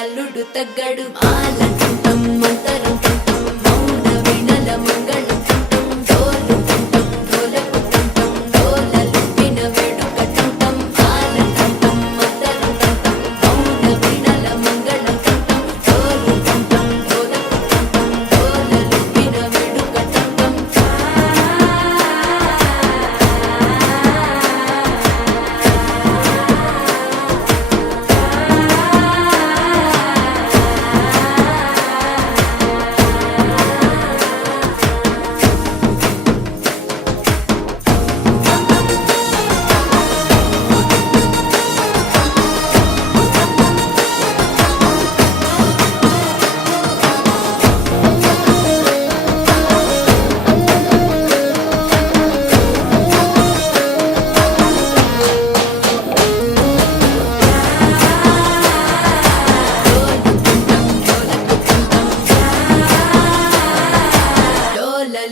అల్లుడు తగ్గడు మాలంటుంటం మంతరంటుంటం మౌన వినల మంగళంటుంటం డోలుతుంటం డోలకుతుంటం డోలలు విన వేడుకటుంటం మాలంటుంటం మంతరంటుంటం మౌన వినల మంగళంటుంటం డోలుతుంటం డోలకుతుంటం డోలలు విన వేడుకటుంటం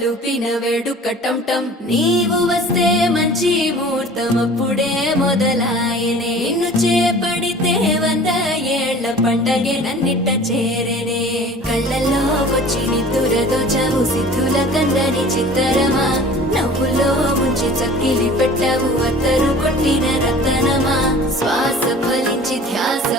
లూపిన వేడుకటంటం నీవు వస్తే మంచి ముహూర్తం అప్పుడే మొదలాయనే నిన్ను చేపడితే 100 ఏళ్ల పండగే నన్నిట్ట చేరనే కళ్ళల్లో వచ్చి నిద్దురతో చావు సిద్ధుల కందని చిత్తరమా నవ్వులో ముంచి చక్కిలి పెట్టావు అత్తరు కొట్టిన రతనమా శ్వాస ఫలించి ధ్యాస